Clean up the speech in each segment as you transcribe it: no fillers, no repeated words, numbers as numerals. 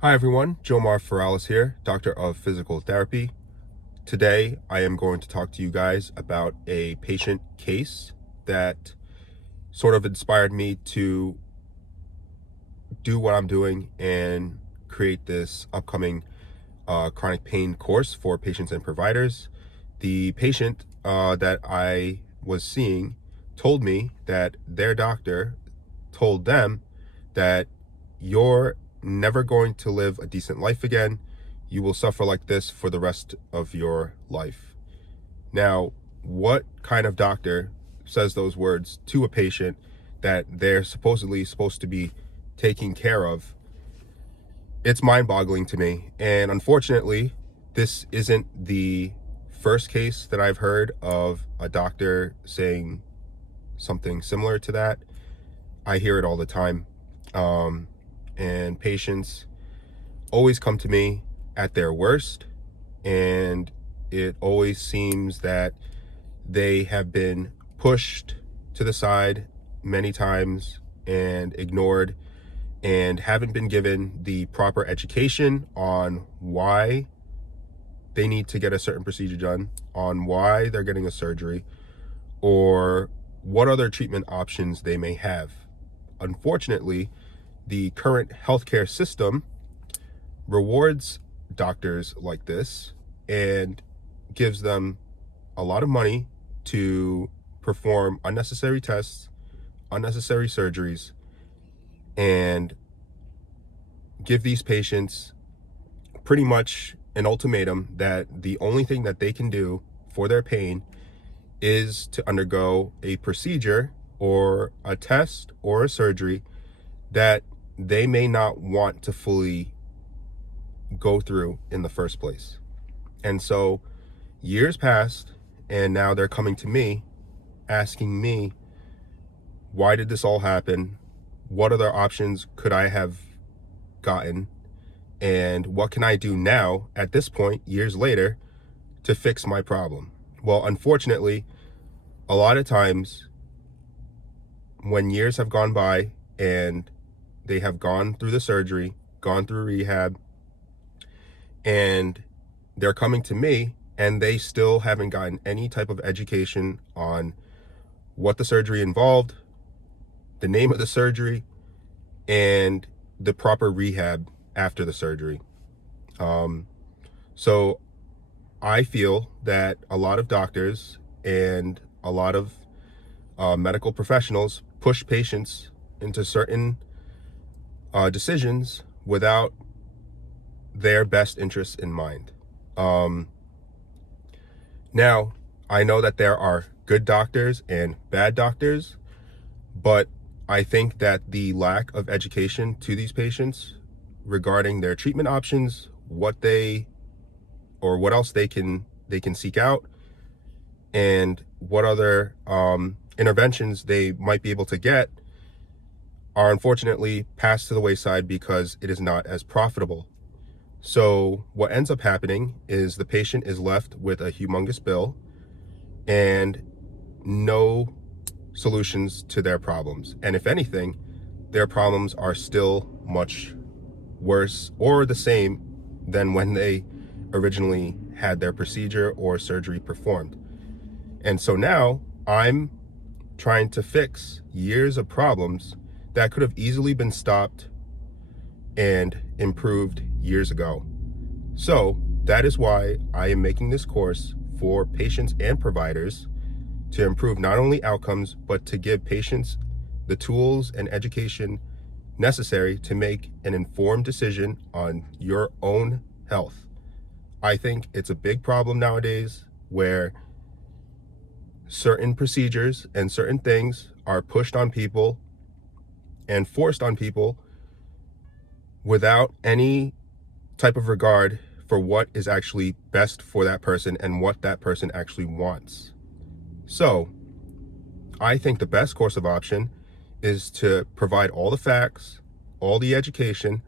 Hi everyone, Jomar Ferralis here, Doctor of Physical Therapy. Today I am going to talk to you guys about a patient case that sort of inspired me to do what I'm doing and create this upcoming chronic pain course for patients and providers. The patient that I was seeing told me that their doctor told them that you're never going to live a decent life again. You will suffer like this for the rest of your life. Now, what kind of doctor says those words to a patient that they're supposedly supposed to be taking care of? It's mind-boggling to me. And unfortunately, this isn't the first case that I've heard of a doctor saying something similar to that. I hear it all the time. And patients always come to me at their worst, and it always seems that they have been pushed to the side many times and ignored and haven't been given the proper education on why they need to get a certain procedure done, on why they're getting a surgery, or what other treatment options they may have. Unfortunately, the current healthcare system rewards doctors like this and gives them a lot of money to perform unnecessary tests, unnecessary surgeries, and give these patients pretty much an ultimatum that the only thing that they can do for their pain is to undergo a procedure or a test or a surgery that they may not want to fully go through in the first place. And so years passed, and now they're coming to me asking me, why did this all happen? What other options could I have gotten? And what can I do now at this point, years later, to fix my problem? Well, unfortunately, a lot of times when years have gone by and they have gone through the surgery, gone through rehab, and they're coming to me and they still haven't gotten any type of education on what the surgery involved, the name of the surgery, and the proper rehab after the surgery. So I feel that a lot of doctors and a lot of medical professionals push patients into certain decisions without their best interests in mind. Now, I know that there are good doctors and bad doctors, but I think that the lack of education to these patients regarding their treatment options, what else they can seek out, and what other interventions they might be able to get are unfortunately passed to the wayside because it is not as profitable. So what ends up happening is the patient is left with a humongous bill and no solutions to their problems. And if anything, their problems are still much worse or the same than when they originally had their procedure or surgery performed. And so now I'm trying to fix years of problems that could have easily been stopped and improved years ago. So that is why I am making this course for patients and providers to improve not only outcomes, but to give patients the tools and education necessary to make an informed decision on your own health. I think it's a big problem nowadays where certain procedures and certain things are pushed on people and forced on people without any type of regard for what is actually best for that person and what that person actually wants. So I think the best course of option is to provide all the facts, all the education,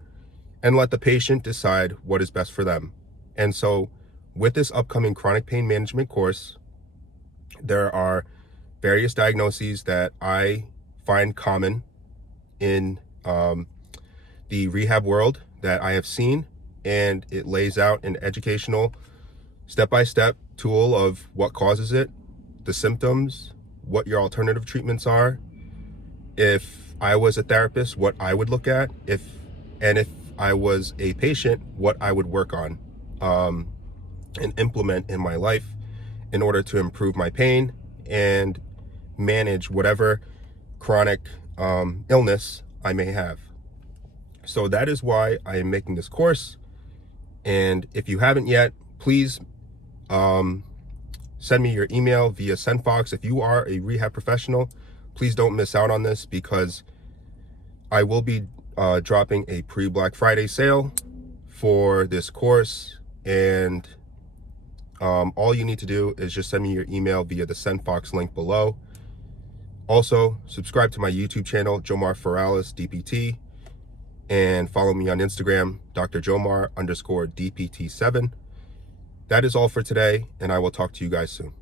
and let the patient decide what is best for them. And so with this upcoming chronic pain management course, there are various diagnoses that I find common in the rehab world that I have seen, and it lays out an educational step-by-step tool of what causes it, the symptoms, what your alternative treatments are. If I was a therapist, what I would look at, if I was a patient, what I would work on and implement in my life in order to improve my pain and manage whatever chronic illness I may have. So that is why I am making this course. And if you haven't yet, please send me your email via SendFox. If you are a rehab professional, please don't miss out on this, because I will be dropping a pre-Black Friday sale for this course. And all you need to do is just send me your email via the SendFox link below. Also, subscribe to my YouTube channel, Jomar Ferralis, DPT, and follow me on Instagram, Dr. Jomar _DPT7. That is all for today, and I will talk to you guys soon.